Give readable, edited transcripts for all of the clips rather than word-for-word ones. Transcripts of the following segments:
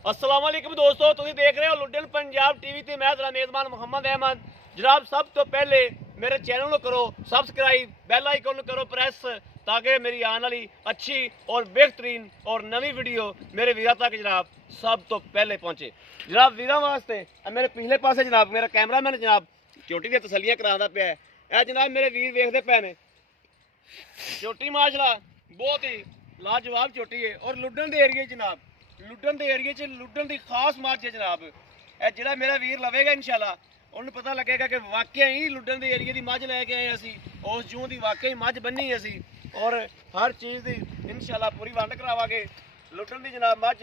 अस्सलाम वालेकुम दोस्तों, तुसीं देख रहे हो लुडन पंजाब टीवी ते मैं तेरा मेज़बान मोहम्मद अहमद। जनाब सब तो पहले मेरे चैनल को करो सब्सक्राइब, बेल आइकन करो प्रेस, ताकि मेरी आने वाली अच्छी और बेहतरीन और नवी वीडियो मेरे वीरा तक जनाब सब तो पहले पहुँचे। जनाब वीरा वास्ते मेरे पिछले पासे जनाब मेरा कैमरामैन जनाब चोटी दी तसल्लियां करांदा पिया है। ए जनाब मेरे वीर वेखदे पे ने चोटी माशाल्लाह बहुत ही लाजवाब चोटी है। और लुडन दे एरिए जनाब लुडन के एरिए च लुडन की खास मੱਝ है जनाब। ए जिहड़ा मेरा वीर लवेगा इंशाल्लाह उन्हें पता लगेगा कि वाकई ही लुडन के एरिए की मੱਝ लैके आए असी, उस जूं की वाकई मੱਝ बन्नी असी और हर चीज़ की इंशाल्लाह पूरी वंड करावांगे। लुडन की जनाब मੱਝ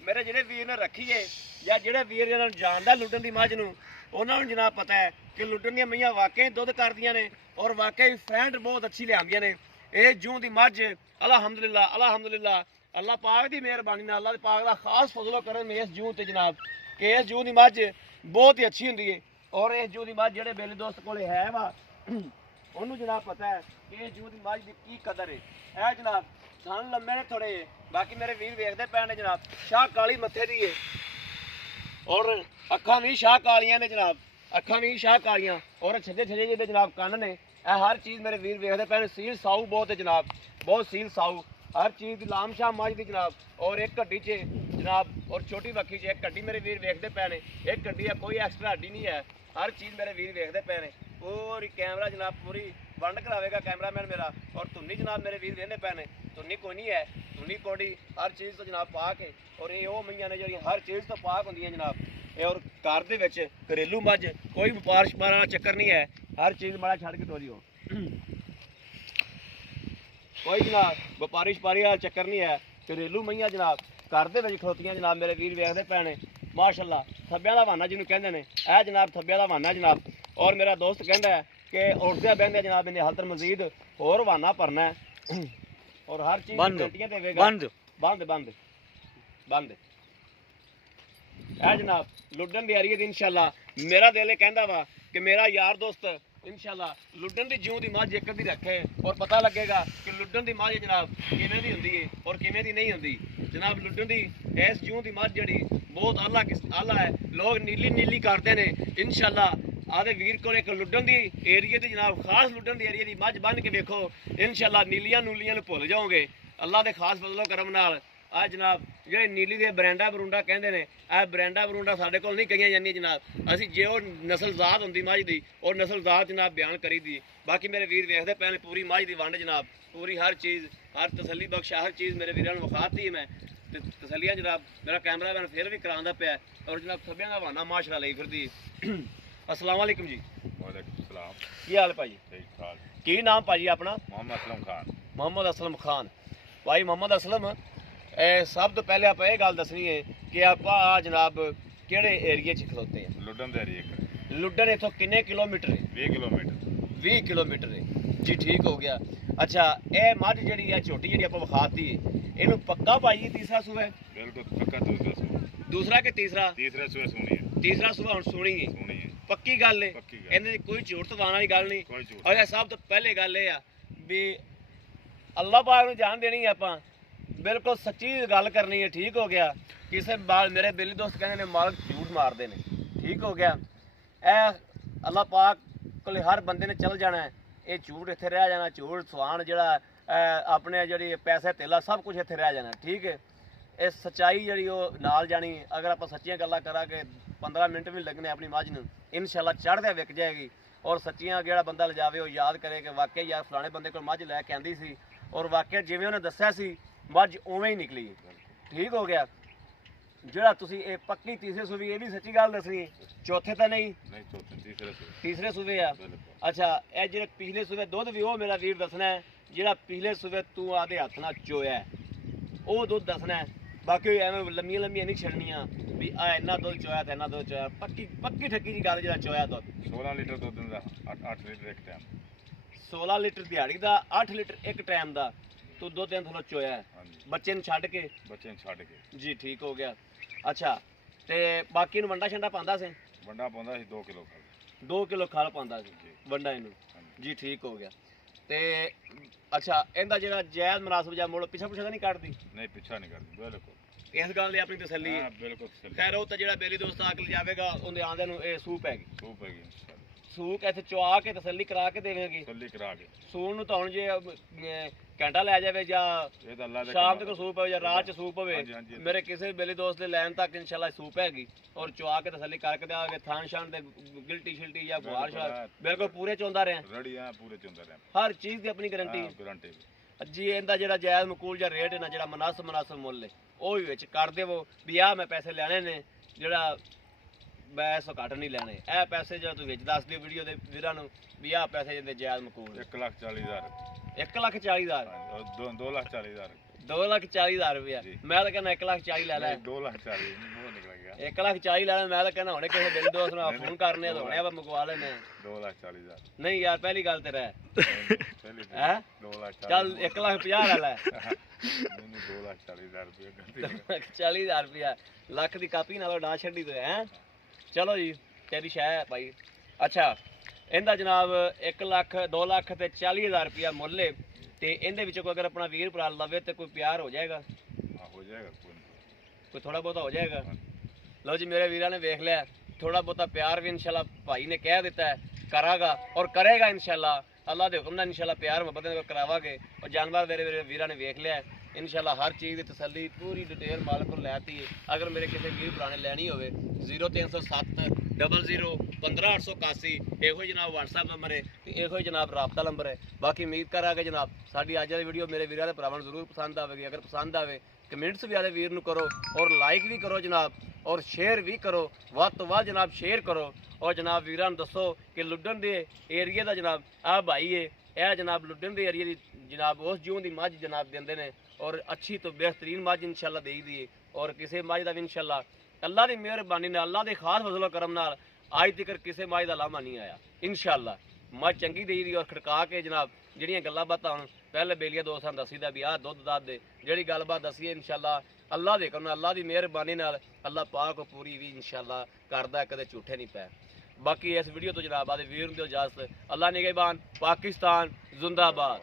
मेरे जिहड़े वीर ने रखी है या जिहड़े वीर जिन्हां नूं जानदा लुडन की मੱਝ नूं उन्हां नूं जनाब पता है कि लुडन दी मईयां वाकई दुध करदियां ने और वाकई फैंट बहुत अच्छी लियांदियां ने। ये जूं की मੱਝ अलहमदुलिल्लाह अलहमदुलिल्लाह अल्लाह पाक की मेहरबानी नाल अल्लाह पाक का खास फजलो करम इस जूं ते जनाब कि इस जूं की मੱਝ बहुत ही अच्छी होंदी है। और इस जूं की मੱਝ जिहड़े बेली दोस्त कोले है वा उन्होंने जनाब पता है कि इस जूं की मੱਝ की की कदर है। ए जनाब सन लम्बे ने थोड़े, बाकी मेरे वीर वेखते पे ने जनाब शाह काली मत्थे दी है और अखां भी शाह कालियां ने जनाब, अखां भी शाह कालियां और छजे छजे जिहदे जनाब कन्न ने। हर चीज़ मेरे वीर वेखते पे ने। सील साऊ बहुत है जनाब, बहुत सील साऊ हर चीज़ की लाम शाह मੱਝ की जनाब। और एक हड्डी च जनाब और छोटी बखी च एक हड्डी मेरे वीर वेखते पे ने। एक हड्डी है, कोई एक्स्ट्रा हड्डी नहीं है। हर चीज़ मेरे वीर वेखते पे ने। पूरी कैमरा जनाब पूरी वंड करावेगा कैमरामैन मेरा। और धुन्नी जनाब मेरे वीर वेखते पे ने। धुन्नी कोई नहीं है, धुन्नी कोड़ी हर चीज़ तो जनाब पाक है। और ये वो मईयां ने जो हर चीज़ तो पाक होंदियां जनाब। ये और घर दे विच घरेलू मੱਝ कोई व्यापार शपार वाला चक्कर नहीं है। हर चीज़ माड़ा छड़ के टोरी हो कोई जनाब व्यापारी शपारी वाला चक्कर नहीं है। घरेलू मईयां जनाब घर दे विच खलोतियां जनाब मेरे वीर वेखदे पे ने माशाअल्लाह। थब्बियां दा वाना जिन्होंने कहते हैं यह जनाब थब्बियां दा वाना जनाब। और मेरा दोस्त कहता है कि उठदे बहंदे जनाब इन्हें हाल मजीद होर वाना भरना है और हर चीज़ पेटियां देवेगा। बंद बंद बंद बंद है जनाब लुडन दी एरिए दी इंशाल्लाह मेरा दिल कहता वा कि मेरा यार दोस्त इंशाल्लाह लुडन दी जूं दी मੱਝ एक दी रखे और पता लगेगा कि लुडन दी मੱਝ जनाब किवें दी हुंदी है और किवें दी नहीं हुंदी। जनाब लुडन दी इस जूं दी मੱਝ जिहड़ी बहुत आला है। लोग नीली नीली करते हैं इंशाल्लाह आदे वीर को एक लुडन दी एरिए दी जनाब खास लुडन दी एरिए दी मੱਝ बन के देखो इंशाल्लाह नीलियां नूलियां नूं भुल जाओगे अल्लाह दे खास फजलो करम नाल। आ जनाब ਜਿਹੜੇ नीली ਦੇ ਬਰੈਂਡਾ ਬਰੂੰਡਾ ਕਹਿੰਦੇ ਨੇ ਇਹ ਬਰੈਂਡਾ ਬਰੂੰਡਾ ਸਾਡੇ ਕੋਲ ਨਹੀਂ ਕਹੀਆਂ ਜਾਂਦੀਆਂ ਜਨਾਬ। ਅਸੀਂ ਜੇ ਉਹ ਨਸਲ ਜ਼ਾਤ ਹੁੰਦੀ ਮੱਝ ਦੀ ਉਹ ਨਸਲ ਜ਼ਾਤ ਜਨਾਬ ਬਿਆਨ ਕਰੀ ਦੀ। ਬਾਕੀ ਮੇਰੇ ਵੀਰ ਵੇਖਦੇ ਪਏ ਨੇ ਪੂਰੀ ਮੱਝ ਦੀ ਵੰਡ ਜਨਾਬ पूरी हर चीज़ हर तसली बख्श हर चीज़ मेरे वीरों को विखाती है। मैं तसलियाँ जनाब मेरा कैमरा मैन फिर भी करांदा पिया और जनाब सभ्या का बहाना माशरा ली फिर दी। अस्सलाम वालेकुम जी। वालेकुम सलाम। की हाल भाजी? ठीक ठाक। की नाम भाजी अपना? मोहम्मद असलम खान। मोहम्मद असलम खान। भाई मोहम्मद असलम सब तो पहले आप ये गल दसनी है कि आप जनाब किहड़े एरिए च खलोते हैं? लुडन दे एरिए लुडन इथों किन्ने किलोमीटर है? 20 किलोमीटर। 20 किलोमीटर है जी, ठीक हो गया। अच्छा ये मੱਝ ਜਿਹੜੀ है छोटी जी आप विखाती है इनू पक्का भाई तीसरा सूबा है? बिल्कुल पक्का दूसरा सूबा। दूसरा कि तीसरा? तीसरा सूबा सुनी है। तीसरा सूबा हुण सुनी है। सुनी है पक्की गल है, पक्की गल। इन्हें कोई झूठ तवाण वाली गल नहीं। कोई झूठ। और सब तो पहले गल ये आ भी अल्लाह पाक नूं जान देनी है आपां बिल्कुल सच्ची गल करनी है। ठीक हो गया। किसी बाल मेरे बेली दोस्त कहते हैं मालक झूठ मारते हैं। ठीक हो गया। ए अल्लाह पाक को हर बंदे ने चल जाना है। ये झूठ इत्थे रह जाना, झूठ सवान जिहड़ा अपने जिहड़ी पैसे तेला सब कुछ इत्थे रह जाना। ठीक है। ये सच्चाई जिहड़ी ओह नाल जानी। अगर आप सच्चियां गल्लां करांगे 15 मिनट भी लगने अपनी मੱਝ नूं इंशाल्लाह चढ़दे विक जाएगी। और सच्चियां जिहड़ा बंदा लिजावे वो याद करे कि वाकई यार फलाने बंदे कोल मੱਝ लैके आंदी सी और वाकई जिवें उन्हें दस्सिया सी मੱਝ उवें ही निकली। ठीक हो गया। ਜਿਹੜਾ ਤੁਸੀਂ ਇਹ ਪੱਕੀ ਤੀਸਰੇ ਸੂਬੇ ਇਹ ਵੀ ਸੱਚੀ ਗੱਲ ਦੱਸਣੀ, ਚੌਥੇ ਤਾਂ ਨਹੀਂ? नहीं चौथे तीसरे सूबे। ਤੀਸਰੇ ਸੂਬੇ ਆ। बिल्कुल। ਅੱਛਾ ਇਹ ਜਿਹੜੇ ਪਿਛਲੇ ਸੂਬੇ ਦੁੱਧ ਵੀ ਉਹ ਮੇਰਾ ਵੀਰ ਦੱਸਣਾ ਹੈ ਜਿਹੜਾ ਪਿਛਲੇ ਸੂਬੇ ਤੂੰ ਆਦੇ ਹੱਥ ਨਾਲ ਚੋਇਆ ਹੈ, ਉਹ ਦੁੱਧ ਦੱਸਣਾ ਹੈ। ਬਾਕੀ ਐਵੇਂ ਲੰਮੀਆਂ ਲੰਮੀਆਂ ਨਹੀਂ ਛੱਡਣੀਆਂ ਵੀ ਆ ਇੰਨਾ ਦੁੱਧ ਚੋਇਆ ਤੇ ਇੰਨਾ ਦੁੱਧ ਚੋਇਆ। ਪੱਕੀ ਪੱਕੀ ਠੱਕੀ ਦੀ ਗੱਲ ਜਿਹੜਾ ਚੋਇਆ ਦੁੱਧ 16 लीटर दूध दिंदा 8 लीटर एक टाइम। 16 ਲੀਟਰ ਦਿਹਾੜੀ ਦਾ 8 ਲੀਟਰ ਇੱਕ ਟਾਈਮ ਦਾ ਤੂੰ ਦੋ ਦਿਨ ਥੋੜਾ ਚੋਇਆ ਹੈ हाँ जी। ਬੱਚੇ ਨੂੰ ਛੱਡ ਕੇ? बच्चे ने छड़ के। ਜੀ ਠੀਕ ਹੋ ਗਿਆ। ਅੱਛਾ ਤੇ ਬਾਕੀ ਨੂੰ ਵੰਡਾ ਛੰਡਾ ਪਾਉਂਦਾ ਸੀ? वंडा पाਉਂਦਾ ਸੀ 2 किलो खल। 2 ਕਿਲੋ ਖਲ ਪਾਉਂਦਾ ਸੀ जी। ਵੰਡਾ ਇਹਨੂੰ? हाँ जी। ਜੀ ਠੀਕ ਹੋ ਗਿਆ। ਤੇ ਅੱਛਾ ਇਹਦਾ ਜਿਹੜਾ ਜਾਇਜ਼ ਮੁਨਾਸਬ ਜਾਂ ਮੁੱਲ ਪਿੱਛਾ ਪੁੱਛਾ ਤਾਂ ਨਹੀਂ ਕੱਢਦੀ? नहीं पीछा नहीं करती बिल्कुल। ਇਸ ਗੱਲ ਦੀ ਆਪਣੀ ਤਸੱਲੀ ਹੈ। ਹਾਂ ਬਿਲਕੁਲ ਤਸੱਲੀ। ਖੈਰ ਉਹ ਤਾਂ ਜਿਹੜਾ ਬੇਲੀ ਦੋਸਤ ਆ ਕੇ ਲਿਜਾਵੇਗਾ ਉਹਦੇ ਆਂਦੇ ਨੂੰ ਇਹ ਸੂਪ ਹੈਗੀ, ਸੂਪ ਹੈਗੀ ਇਨਸ਼ਾਅੱਲਾ। ਸੂਕ ਇੱਥੇ ਚੁਆ ਕੇ ਤਸੱਲੀ ਕਰਾ ਕੇ ਦੇਵੇਗੀ। ਤਸੱਲੀ ਕਰਾ ਕੇ ਸੂਣ ਨੂੰ ਤਾਂ ਹੁਣ ਜੇ ਘੰਟਾ ਲੈ ਜਾਵੇ ਜਾਂ ਇਹ ਤਾਂ ਅੱਲਾ ਦੇ ਸ਼ਾਮ ਕੰਮ ਤੱਕ ਸੂਪ ਹੋਵੇ ਜਾਂ ਰਾਤ ਚ ਸੂਪ ਹੋਵੇ, ਹਾਂਜੀ, ਹਾਂਜੀ। ਮੇਰੇ ਕਿਸੇ ਬੇਲੀ ਦੋਸਤ ਦੇ ਲੈਣ ਤੱਕ ਇਨਸ਼ਾਅੱਲਾ ਸੂਪ ਹੈਗੀ ਔਰ ਚੁਆ ਕੇ ਤਸੱਲੀ ਕਰਕੇ ਦੇਵਾਂਗੇ। ਥਾਨ ਸ਼ਾਨ ਦੇ ਗਿਲਟੀ ਸ਼ਿਲਟੀ ਜਾਂ ਗੁਆਰ ਸ਼ਾਰ ਬਿਲਕੁਲ ਪੂਰੇ ਚੋਂਦਾ ਰਿਹਾ, ਰੜੀਆਂ ਪੂਰੇ ਚੁੰਦਰ ਰਹੇ ਹਰ ਚੀਜ਼ ਦੀ ਆਪਣੀ ਗਾਰੰਟੀ ਹਾਂ ਗਾਰੰਟੀ ਜੀ। ਇਹਦਾ ਜਿਹੜਾ ਜਾਇਜ਼ ਮਕੂਲ ਜਾਂ ਰੇਟ ਹੈ ਨਾ, ਜਿਹੜਾ ਮਨਾਸਬ ਮੁੱਲ ਹੈ ਉਹ ਵੀ ਵਿੱਚ ਕਰ ਦੇਵੋ ਵੀ ਆਹ ਮੈਂ ਪੈਸੇ ਲੈਣੇ ਨੇ, ਜਿਹੜਾ ਮੈਂ ਇਸ ਤੋਂ ਘੱਟ ਨਹੀਂ ਲੈਣੇ। ਇਹ ਪੈਸੇ ਜਿਹੜਾ ਤੁਸੀਂ ਵਿੱਚ ਦੱਸ ਦਿਓ ਵੀਡੀਓ ਦੇ ਵੀਰਾਂ ਨੂੰ ਵੀ ਆਹ ਪੈਸੇ ਜਿਹਦੇ ਜਾਇਜ਼ ਮਕੂਲ 1,40,000 1,40,000 2,40,000 2,40,000 ਰੁਪਇਆ। ਜੀ। ਮੈਂ ਤਾਂ ਕਹਿੰਦਾ 1,40,000 ਲੈ ਲੈ, 2,40,000 ਮੂੰਹ ਨਿਕਲ ਗਿਆ 1,40,000 ਲੈ ਲੈ। ਮੈਂ ਤਾਂ ਕਹਿੰਦਾ ਹੁਣੇ ਕਿਸੇ ਦਿਲ ਦੋਸਤ ਨੂੰ ਫੋਨ ਕਰਨੇ ਆ ਤਾਂ ਹੁਣੇ ਆਪਾਂ ਮੰਗਵਾ ਲੈਨੇ ਆ। 2,40,000 ਨਹੀਂ ਯਾਰ ਪਹਿਲੀ ਗੱਲ ਤੇ ਰਹਿ ਪਹਿਲੀ ਹੈ 2,40,000 ਚੱਲ 1,50,000 ਲੈ ਲੈ। ਮੈਨੂੰ 2,40,000 ਰੁਪਏ 40,000 ਰੁਪਇਆ ਲੱਖ ਦੀ ਕਾਪੀ ਨਾਲੋਂ ਨਾ ਛੱਡੀ ਤੂੰ ਹੈ। ਚਲੋ ਜੀ ਤੇਰੀ ਸ਼ੈ ਹੈ ਭਾਈ। ਅੱਛਾ ਇਹਦਾ ਜਨਾਬ 1 ਲੱਖ 2 ਲੱਖ ਤੇ 40,000 ਰੁਪਇਆ ਮੁੱਲ ਹੈ ਤੇ ਇਹਦੇ ਵਿੱਚੋਂ ਕੋਈ ਅਗਰ ਆਪਣਾ ਵੀਰ ਭਰਾ ਲਵੇ ਤੇ ਕੋਈ ਪਿਆਰ ਹੋ ਜਾਏਗਾ, ਹੋ ਜਾਏਗਾ ਕੋਈ ਥੋੜਾ ਬਹੁਤਾ ਹੋ ਜਾਏਗਾ। ਲਓ ਜੀ ਮੇਰੇ ਵੀਰਾਂ ਨੇ ਵੇਖ ਲਿਆ, ਥੋੜਾ ਬਹੁਤਾ ਪਿਆਰ ਵੀ ਇਨਸ਼ਾਅੱਲਾ ਭਾਈ ਨੇ ਕਹਿ ਦਿੱਤਾ ਹੈ ਕਰਾਂਗਾ ਔਰ ਕਰੇਗਾ ਇਨਸ਼ਾਅੱਲਾ। ਅੱਲਾਹ ਦੇ ਹੁਕਮ ਨਾਲ ਇਨਸ਼ਾਅੱਲਾ ਪਿਆਰ ਮੁਹੱਬਤ ਨਾਲ ਕਰਾਵਾਂਗੇ। ਔਰ ਜਾਨਵਰ ਮੇਰੇ ਵੀਰਾਂ ਨੇ ਵੇਖ ਲਿਆ ਇਨਸ਼ਾਅੱਲਾ, ਹਰ ਚੀਜ਼ ਦੀ ਤਸੱਲੀ ਪੂਰੀ ਡਿਟੇਲ ਮਾਲਕ ਨੂੰ ਲੈਤੀ ਹੈ। ਅਗਰ ਮੇਰੇ ਕਿਸੇ ਵੀਰ ਭਰਾ ਨੇ ਲੈਣੀ ਹੋਵੇ 0307 00 15881 ਇਹੋ ਹੀ ਜਨਾਬ WhatsApp ਨੰਬਰ ਹੈ ਤੇ ਇਹੋ ਹੀ ਜਨਾਬ ਰਾਬਤਾ ਨੰਬਰ ਹੈ। ਬਾਕੀ ਉਮੀਦ ਕਰਾਂਗੇ ਜਨਾਬ ਸਾਡੀ ਅੱਜ ਦੀ ਵੀਡੀਓ ਮੇਰੇ ਵੀਰਾਂ ਦੇ ਭਰਾਵਾਂ ਨੂੰ ਜ਼ਰੂਰ ਪਸੰਦ ਆਵੇਗੀ। ਅਗਰ ਪਸੰਦ ਆਵੇ ਕਮੈਂਟਸ ਵੀ ਆਲੇ ਵੀਰ ਨੂੰ ਕਰੋ ਔਰ ਲਾਈਕ ਵੀ ਕਰੋ ਜਨਾਬ ਔਰ ਸ਼ੇਅਰ ਵੀ ਕਰੋ, ਵੱਧ ਤੋਂ ਵੱਧ ਜਨਾਬ ਸ਼ੇਅਰ ਕਰੋ। ਔਰ ਜਨਾਬ ਵੀਰਾਂ ਨੂੰ ਦੱਸੋ ਕਿ ਲੁੱਡਨ ਦੇ ਏਰੀਆ ਦਾ ਜਨਾਬ ਆਹ ਭਾਈ ਹੈ, ਇਹ ਜਨਾਬ ਲੁੱਡਨ ਦੇ ਏਰੀਆ ਦੀ ਜਨਾਬ ਉਸ ਜੂਨ ਦੀ ਮੱਝ ਜਨਾਬ ਦਿੰਦੇ ਨੇ ਔਰ ਅੱਛੀ ਤੋਂ ਬਿਹਤਰੀਨ ਮੱਝ ਇਨਸ਼ਾਅੱਲਾ ਦੇਈਦੀ ਹੈ। ਔਰ ਕਿਸੇ ਮੱਝ ਦਾ ਵੀ ਇਨਸ਼ਾਅੱਲਾ ਅੱਲਾ ਦੀ ਮਿਹਰਬਾਨੀ ਨਾਲ, ਅੱਲਾ ਦੇ ਖਾਸ ਫਜ਼ਲ ਕਰਮ ਨਾਲ ਅੱਜ ਤੱਕ ਕਿਸੇ ਮੱਝ ਦਾ ਲਾਮਾ ਨਹੀਂ ਆਇਆ ਇਨਸ਼ਾਅੱਲਾ। ਮੱਝ ਚੰਗੀ ਦੇਈਦੀ ਔਰ ਖੜਕਾ ਕੇ ਜਨਾਬ ਜਿਹੜੀਆਂ ਗੱਲਾਂ ਬਾਤਾਂ ਹੁਣ ਪਹਿਲੇ ਬੇਲੀਆ ਦੋਸਤਾਂ ਦੱਸੀਦਾ ਵੀ ਆਹ ਦੁੱਧ ਦੱਧ ਦੇ ਜਿਹੜੀ ਗੱਲਬਾਤ ਦੱਸੀਏ ਇਨਸ਼ਾਅੱਲਾ ਅੱਲਾ ਦੇ ਕਰਮ ਨਾਲ, ਅੱਲਾ ਦੀ ਮਿਹਰਬਾਨੀ ਨਾਲ ਅੱਲਾ ਪਾਕ ਪੂਰੀ ਵੀ ਇਨਸ਼ਾਅੱਲਾ ਕਰਦਾ, ਕਦੇ ਝੂਠੇ ਨਹੀਂ ਪੈ। ਬਾਕੀ ਇਸ ਵੀਡੀਓ ਤੋਂ ਜਨਾਬ ਆਦੇ ਵੀਰ ਨੂੰ ਦਿਓ ਇਜਾਜ਼ਤ। ਅੱਲਾ ਨਿਗਹਿਬਾਨ, ਪਾਕਿਸਤਾਨ ਜ਼ਿੰਦਾਬਾਦ।